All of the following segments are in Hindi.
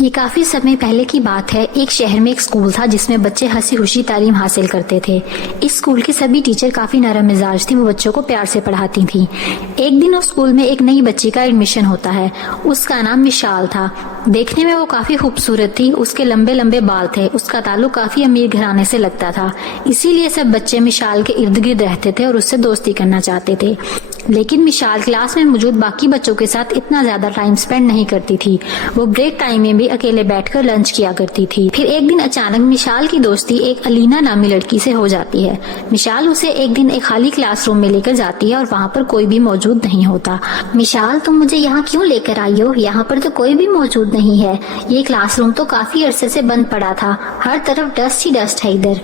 ये काफी समय पहले की बात है। एक शहर में एक स्कूल था जिसमें बच्चे हंसी खुशी तालीम हासिल करते थे। इस स्कूल की सभी टीचर काफी नरम मिजाज थी, वो बच्चों को प्यार से पढ़ाती थी। एक दिन उस स्कूल में एक नई बच्ची का एडमिशन होता है। उसका नाम विशाल था। देखने में वो काफी खूबसूरत थी। उसके लंबे लंबे बाल थे। उसका ताल्लुक काफी अमीर घराने से लगता था, इसीलिए सब बच्चे विशाल के इर्द गिर्द रहते थे और उससे दोस्ती करना चाहते थे। लेकिन विशाल क्लास में मौजूद बाकी बच्चों के साथ इतना ज्यादा टाइम स्पेंड नहीं करती थी। वो ब्रेक टाइम में भी अकेले बैठकर लंच किया करती थी। फिर एक दिन अचानक विशाल की दोस्ती एक अलीना नामी लड़की से हो जाती है। विशाल उसे एक दिन एक खाली क्लासरूम में लेकर जाती है और वहाँ पर कोई भी मौजूद नहीं होता। विशाल, तुम मुझे यहाँ क्यों लेकर आई हो? यहाँ पर तो कोई भी मौजूद नहीं है। ये क्लासरूम तो काफी अरसे से बंद पड़ा था। हर तरफ डस्ट ही डस्ट है इधर।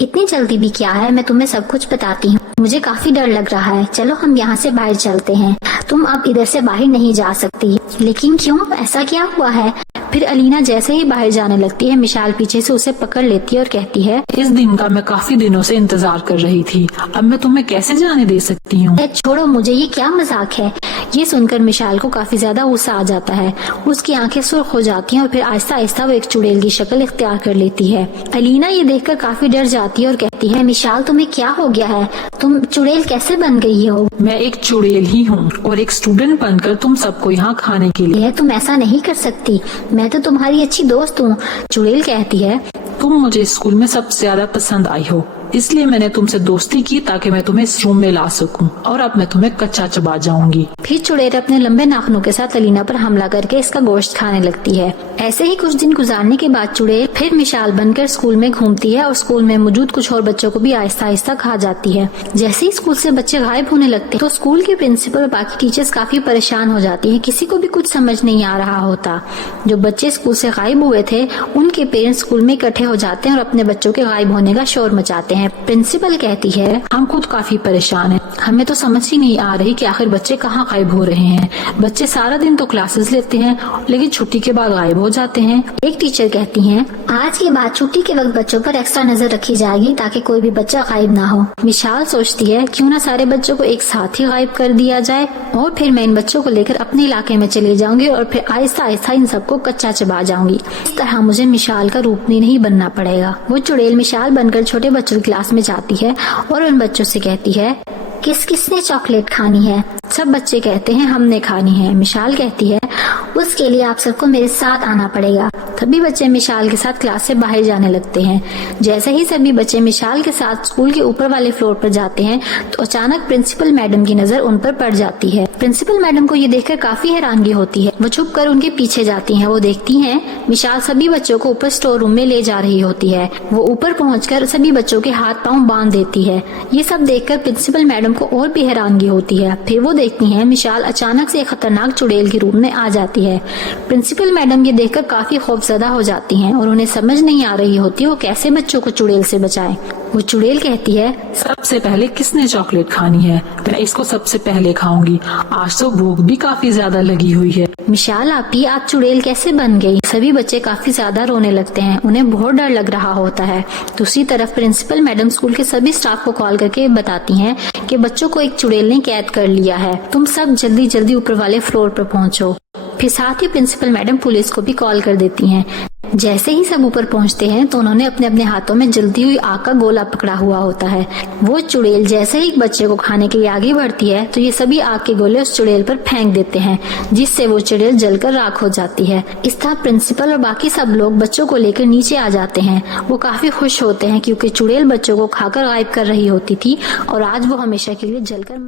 इतनी जल्दी भी क्या है, मैं तुम्हें सब कुछ बताती हूँ। मुझे काफी डर लग रहा है। चलो हम यहाँ से बाहर चलते हैं। तुम अब इधर से बाहर नहीं जा सकती। लेकिन क्यों? ऐसा क्या हुआ है? फिर अलीना जैसे ही बाहर जाने लगती है, विशाल पीछे से उसे पकड़ लेती है और कहती है, इस दिन का मैं काफी दिनों से इंतजार कर रही थी। अब मैं तुम्हें कैसे जाने दे सकती हूँ? छोड़ो मुझे, ये क्या मजाक है? ये सुनकर विशाल को काफी ज्यादा गुस्सा आ जाता है। उसकी आंखें सुर्ख हो जाती हैं और फिर आहिस्ता आहिस्ता वो एक चुड़ैल की शक्ल इख्तियार कर लेती है। अलीना ये देखकर काफी डर जाती है और कहती है, विशाल तुम्हें क्या हो गया है? तुम चुड़ैल कैसे बन गई हो? मैं एक चुड़ैल ही हूँ और एक स्टूडेंट बनकर तुम सबको यहाँ खाने के लिए। तुम ऐसा नहीं कर सकती। मैं तो तुम्हारी अच्छी दोस्त हूँ। चुड़ैल कहती है, तुम मुझे स्कूल में सबसे ज्यादा पसंद आई हो, इसलिए मैंने तुमसे दोस्ती की ताकि मैं तुम्हें इस रूम में ला सकूं और अब मैं तुम्हें कच्चा चबा जाऊंगी। फिर चुड़ैल अपने लंबे नाखूनों के साथ अलीना पर हमला करके इसका गोश्त खाने लगती है। ऐसे ही कुछ दिन गुजारने के बाद चुड़ैल फिर विशाल बनकर स्कूल में घूमती है और स्कूल में मौजूद कुछ और बच्चों को भी आहिस्ता आहिस्ता खा जाती है। जैसे ही स्कूल से बच्चे गायब होने लगते हैं तो स्कूल के प्रिंसिपल और बाकी टीचर्स काफी परेशान हो जाती है। किसी को भी कुछ समझ नहीं आ रहा होता। जो बच्चे स्कूल से गायब हुए थे उनके पेरेंट्स स्कूल में इकट्ठे हो जाते हैं और अपने बच्चों के गायब होने का शोर मचाते हैं। प्रिंसिपल कहती है, हम खुद काफी परेशान हैं। हमें तो समझ ही नहीं आ रही कि आखिर बच्चे कहाँ गायब हो रहे हैं। बच्चे सारा दिन तो क्लासेस लेते हैं लेकिन छुट्टी के बाद गायब हो जाते हैं। एक टीचर कहती हैं, आज के बाद छुट्टी के वक्त बच्चों पर एक्स्ट्रा नजर रखी जाएगी ताकि कोई भी बच्चा गायब ना हो। विशाल सोचती है, क्यों ना सारे बच्चों को एक साथ ही गायब कर दिया जाए और फिर मैं इन बच्चों को लेकर अपने इलाके में चली जाऊंगी और फिर आहिस्ता आहिस्ता इन सबको कच्चा चबा जाऊंगी। इस तरह मुझे विशाल का रूप नहीं बनना पड़ेगा। वो चुड़ैल विशाल बनकर छोटे बच्चों की क्लास में जाती है और उन बच्चों से कहती है, किसने चॉकलेट खानी है? सब बच्चे कहते हैं, हमने खानी है। विशाल कहती है, उसके लिए आप सबको मेरे साथ आना पड़ेगा। सभी बच्चे विशाल के साथ क्लास से बाहर जाने लगते हैं। जैसे ही सभी बच्चे विशाल के साथ स्कूल के ऊपर वाले फ्लोर पर जाते हैं तो अचानक प्रिंसिपल मैडम की नजर उन पर पड़ जाती है। प्रिंसिपल मैडम को ये देखकर काफी हैरानगी होती है। वो छुप कर उनके पीछे जाती हैं। वो देखती हैं विशाल सभी बच्चों को ऊपर स्टोर रूम में ले जा रही होती है। वो ऊपर पहुंचकर सभी बच्चों के हाथ पांव बांध देती है। ये सब देखकर प्रिंसिपल मैडम को और भी हैरानगी होती है। फिर वो देखती हैं विशाल अचानक से खतरनाक चुड़ैल के रूप में आ जाती है। प्रिंसिपल मैडम ये देखकर काफी खौफजदा हो जाती हैं और उन्हें समझ नहीं आ रही होती वो कैसे बच्चों को चुड़ैल से बचाएं। वो चुड़ैल कहती है, सबसे पहले किसने चॉकलेट खानी है? मैं इसको सबसे पहले खाऊंगी। आज तो भूख भी काफी ज्यादा लगी हुई है। विशाल आपी, आप चुड़ैल कैसे बन गई? सभी बच्चे काफी ज्यादा रोने लगते हैं। उन्हें बहुत डर लग रहा होता है। दूसरी तरफ प्रिंसिपल मैडम स्कूल के सभी स्टाफ को कॉल करके बताती हैं कि बच्चों को एक चुड़ैल ने कैद कर लिया है। तुम सब जल्दी जल्दी ऊपर वाले फ्लोर पर पहुंचो। फिर साथ ही प्रिंसिपल मैडम पुलिस को भी कॉल कर देती हैं। जैसे ही सब ऊपर पहुंचते हैं तो उन्होंने अपने अपने हाथों में जलती हुई आग का गोला पकड़ा हुआ होता है। वो चुड़ैल जैसे ही बच्चे को खाने के लिए आगे बढ़ती है तो ये सभी आग के गोले उस चुड़ैल पर फेंक देते हैं, जिससे वो चुड़ैल जलकर राख हो जाती है। इस तरह प्रिंसिपल और बाकी सब लोग बच्चों को लेकर नीचे आ जाते हैं। वो काफी खुश होते हैं क्योंकि चुड़ैल बच्चों को खाकर गायब कर रही होती थी और आज वो हमेशा के लिए जलकर